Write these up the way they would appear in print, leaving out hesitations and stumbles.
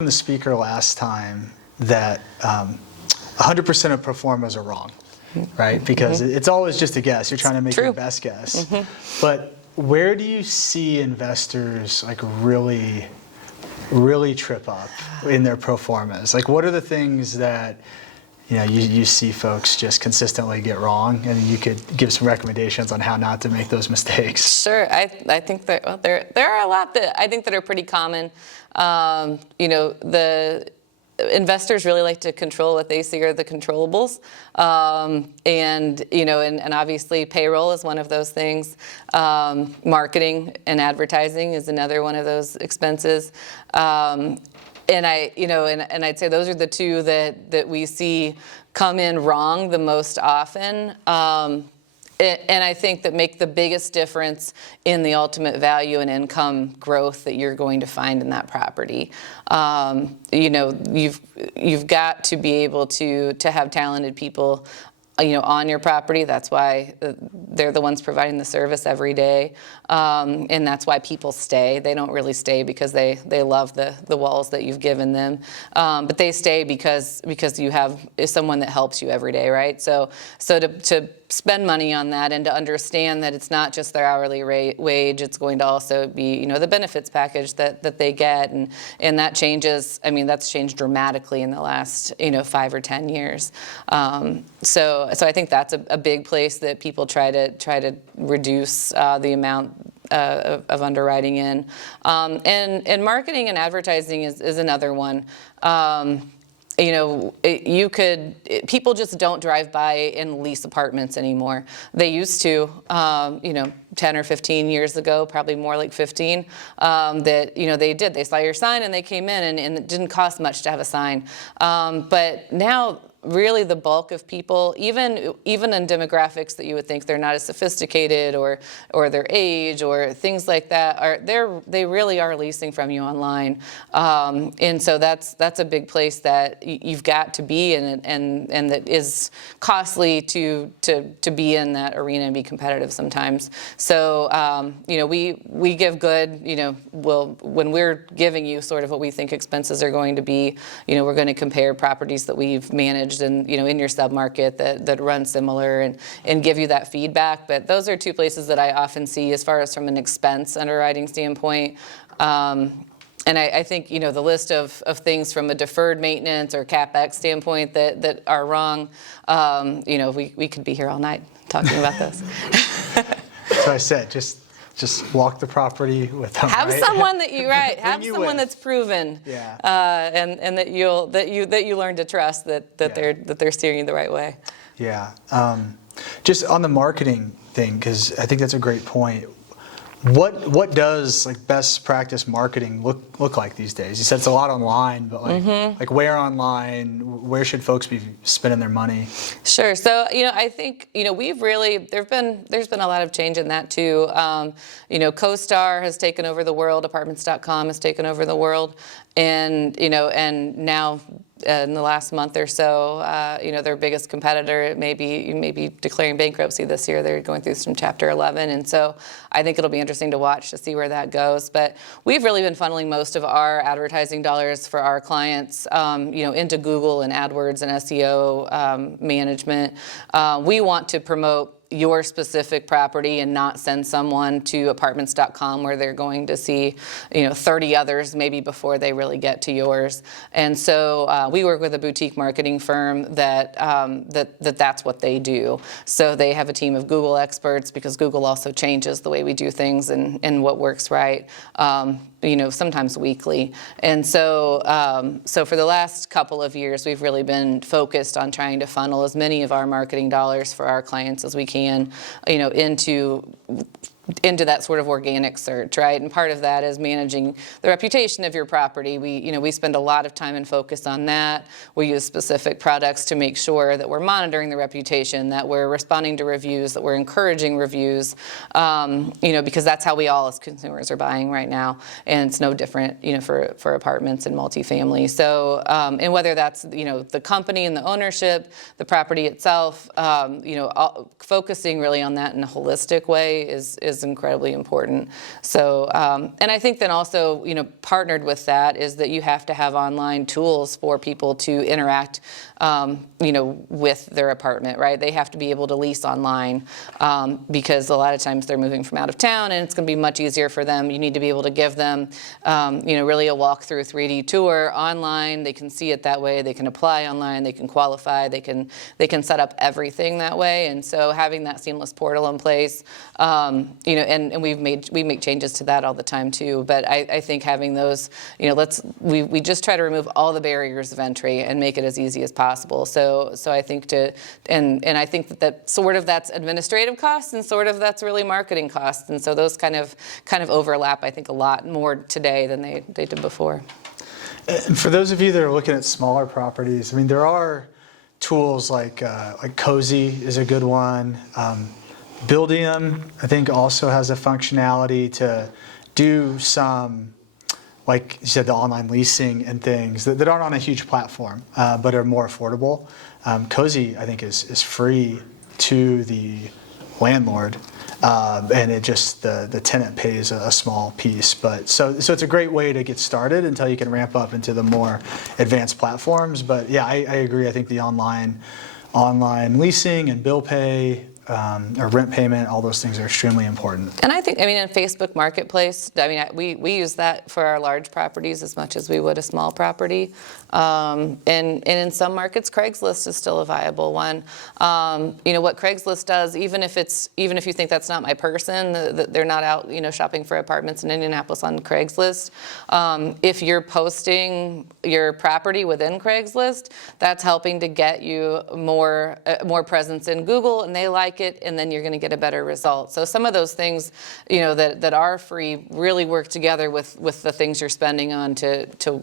The speaker last time that 100% of pro formas are wrong, right? Because it's always just a guess. You're trying to make your best guess. But where do you see investors like really trip up in their pro formas? Like, what are the things that you see folks just consistently get wrong, and you could give some recommendations on how not to make those mistakes? Sure. I think that there are a lot that I think that are pretty common. The investors really like to control what they see are the controllables, and obviously payroll is one of those things. Marketing and advertising is another one of those expenses. And I'd say those are the two that we see come in wrong the most often. And I think that make the biggest difference in the ultimate value and income growth that you're going to find in that property. You've got to be able to have talented people on your property. That's why they're the ones providing the service every day. And that's why people stay. They don't really stay because they love the walls that you've given them. But they stay because you have someone that helps you every day, right? So to spend money on that and to understand that it's not just their hourly wage, it's going to also be, the benefits package that they get. And that changes, that's changed dramatically in the last, 5 or 10 years. So I think that's a big place that people try to reduce the amount of underwriting in. And marketing and advertising is another one. People just don't drive by and lease apartments anymore. They used to, 10 or 15 years ago, probably more like 15, they did. They saw your sign and they came in, and it didn't cost much to have a sign. But now, really the bulk of people, even in demographics that you would think they're not as sophisticated or their age or things like that, they really are leasing from you online. And so that's a big place that you've got to be in, and that is costly to be in that arena and be competitive sometimes. So we give good, when we're giving you sort of what we think expenses are going to be, we're going to compare properties that we've managed and in your submarket that run similar and give you that feedback. But those are two places that I often see as far as from an expense underwriting standpoint. And I think the list of things from a deferred maintenance or CapEx standpoint that are wrong. We could be here all night talking about this. So I said just walk the property with them. Have right? someone that you have someone that's proven, and that you learn to trust that they're steering you the right way. Yeah. Just on the marketing thing, because I think that's a great point. What does best practice marketing look like these days? You said it's a lot online, but like where online? Where should folks be spending their money? Sure. So I think we've really there's been a lot of change in that too. CoStar has taken over the world. Apartments.com has taken over the world, and now. In the last month or so, their biggest competitor may be declaring bankruptcy this year. They're going through some Chapter 11, and so I think it'll be interesting to watch to see where that goes. But we've really been funneling most of our advertising dollars for our clients, into Google and AdWords and SEO management. We want to promote your specific property and not send someone to apartments.com where they're going to see 30 others maybe before they really get to yours. And so we work with a boutique marketing firm that's what they do. So they have a team of Google experts, because Google also changes the way we do things and what works right. Sometimes weekly. And so for the last couple of years, we've really been focused on trying to funnel as many of our marketing dollars for our clients as we can, into that sort of organic search, right? And part of that is managing the reputation of your property. We spend a lot of time and focus on that. We use specific products to make sure that we're monitoring the reputation, that we're responding to reviews, that we're encouraging reviews, because that's how we all as consumers are buying right now. And it's no different, for apartments and multifamily. So, and whether that's, the company and the ownership, the property itself, focusing really on that in a holistic way is is incredibly important. So, and I think then also, partnered with that is that you have to have online tools for people to interact, with their apartment, right? They have to be able to lease online because a lot of times they're moving from out of town, and it's going to be much easier for them. You need to be able to give them, really a walkthrough 3D tour online. They can see it that way. They can apply online. They can qualify. They can set up everything that way. And so having that seamless portal in place, and we make changes to that all the time too. But I think having those, we just try to remove all the barriers of entry and make it as easy as possible. So I think and I think that sort of that's administrative costs and sort of that's really marketing costs. And so those kind of overlap, I think, a lot more today than they did before. And for those of you that are looking at smaller properties, I mean, there are tools like Cozy is a good one. Buildium, I think, also has a functionality to do some, like you said, the online leasing and things that aren't on a huge platform, but are more affordable. Cozy, I think, is free to the landlord, and it just the tenant pays a small piece. But so it's a great way to get started until you can ramp up into the more advanced platforms. But yeah, I agree. I think the online leasing and bill pay, or rent payment, all those things are extremely important. And I think, in Facebook Marketplace, we use that for our large properties as much as we would a small property. And in some markets, Craigslist is still a viable one. What Craigslist does, even if you think that's not my person, they're not out, shopping for apartments in Indianapolis on Craigslist. If you're posting your property within Craigslist, that's helping to get you more presence in Google, and they like it, and then you're going to get a better result. So some of those things, that are free really work together with the things you're spending on to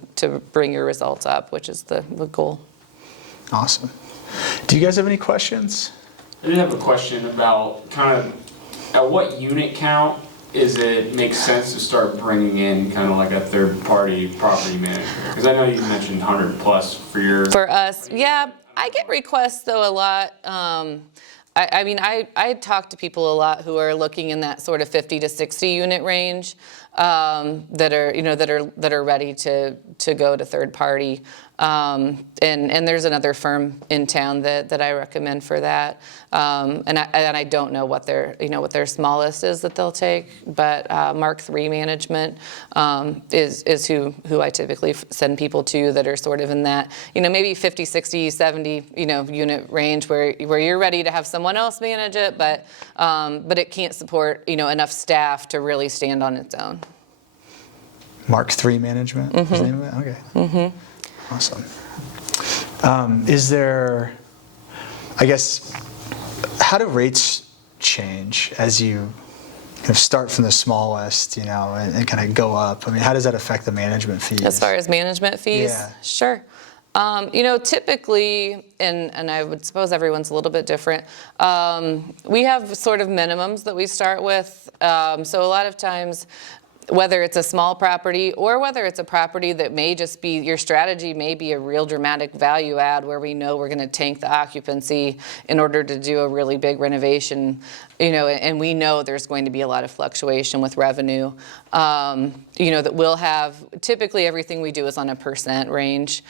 bring your results up, which is the goal. Awesome. Do you guys have any questions? I did have a question about kind of at what unit count is it makes sense to start bringing in kind of like a third-party property manager? Because I know you mentioned 100 plus for us. Yeah, I get requests though a lot. I talk to people a lot who are looking in that sort of 50 to 60 unit range, that are ready to go to third party. And there's another firm in town that I recommend for that. And I don't know what their smallest is that they'll take, but Mark III Management is who I typically send people to that are sort of in that, maybe 50, 60, 70, unit range where you're ready to have someone else manage it, but it can't support, enough staff to really stand on its own. Mark III Management is the name of it? Okay. Mm-hmm. Awesome. Is there, I guess, how do rates change as you kind of start from the smallest, and kind of go up? I mean, how does that affect the management fees? As far as management fees? Yeah. Sure. Typically, and I would suppose everyone's a little bit different, we have sort of minimums that we start with. So a lot of times, whether it's a small property or whether it's a property that may just be, your strategy may be a real dramatic value add where we know we're going to tank the occupancy in order to do a really big renovation, and we know there's going to be a lot of fluctuation with revenue, that we'll have, typically everything we do is on a % range.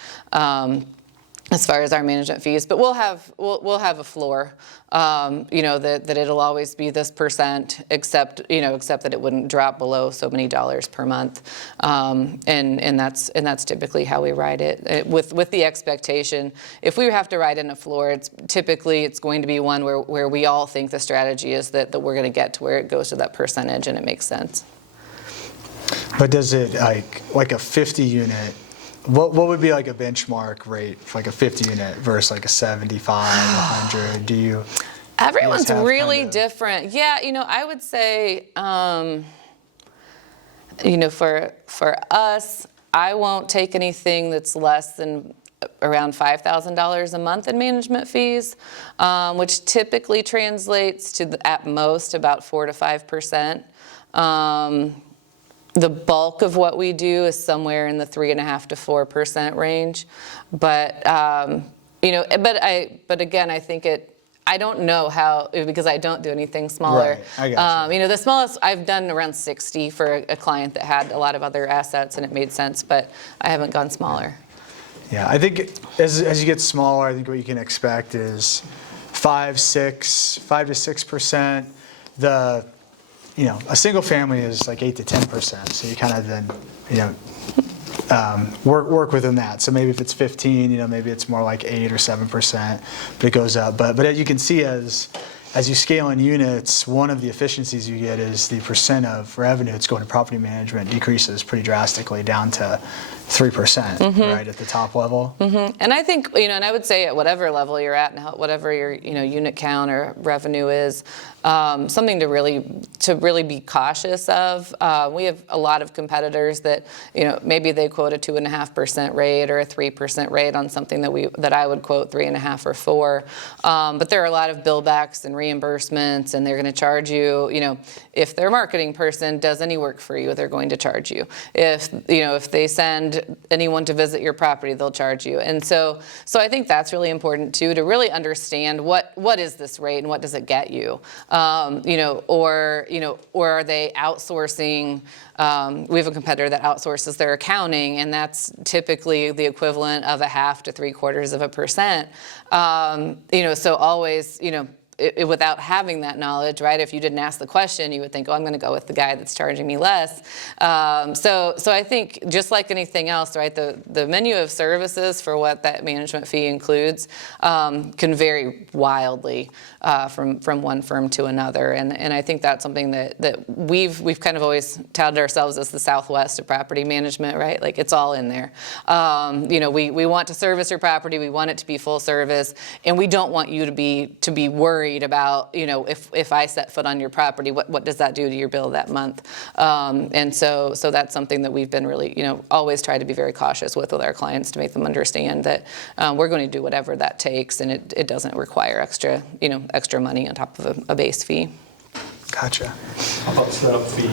As far as our management fees, but we'll have a floor, that it'll always be this %, except that it wouldn't drop below so many dollars per month, and that's typically how we ride it. With the expectation, if we have to ride in a floor, it's going to be one where we all think the strategy is that we're going to get to where it goes to that percentage and it makes sense. But does it like a 50 unit? What would be like a benchmark rate for like a 50 unit versus like a 75, 100? Everyone's really different. Yeah, I would say, for us, I won't take anything that's less than around $5,000 a month in management fees, which typically translates to at most about 4 to 5%. The bulk of what we do is somewhere in the 3.5% to 4% range, but again, I think I don't know how, because I don't do anything smaller. Right, I gotcha. You know, the smallest I've done around 60 for a client that had a lot of other assets and it made sense, but I haven't gone smaller. Yeah, I think as you get smaller, I think what you can expect is 5 to 6%. A single family is like 8 to 10%. So you kind of then, work within that. So maybe if it's 15, maybe it's more like 8 or 7%, but it goes up. But as you can see, as you scale in units, one of the efficiencies you get is the percent of revenue that's going to property management decreases pretty drastically down to 3%, right, at the top level. And I think, and I would say at whatever level you're at and whatever your, unit count or revenue is, something to really be cautious of. We have a lot of competitors that, maybe they quote a 2.5% rate or a 3% rate on something that I would quote 3.5 or 4. But there are a lot of billbacks and reimbursements, and they're going to charge you. If their marketing person does any work for you, they're going to charge you. If they send anyone to visit your property, they'll charge you. And so I think that's really important too, to really understand what is this rate and what does it get you. Or are they outsourcing? We have a competitor that outsources their accounting, and that's typically the equivalent of 0.5 to 0.75%. So always, without having that knowledge, right? If you didn't ask the question, you would think, I'm going to go with the guy that's charging me less. So I think just like anything else, right? The menu of services for what that management fee includes can vary wildly from one firm to another, and I think that's something that we've kind of always touted ourselves as the Southwest of property management, right? Like it's all in there. We want to service your property, we want it to be full service, and we don't want you to be worried about, if I set foot on your property, what does that do to your bill that month? And so that's something that we've been really, always try to be very cautious with our clients to make them understand that we're going to do whatever that takes, and it doesn't require extra money on top of a base fee. Gotcha. How about setup fee?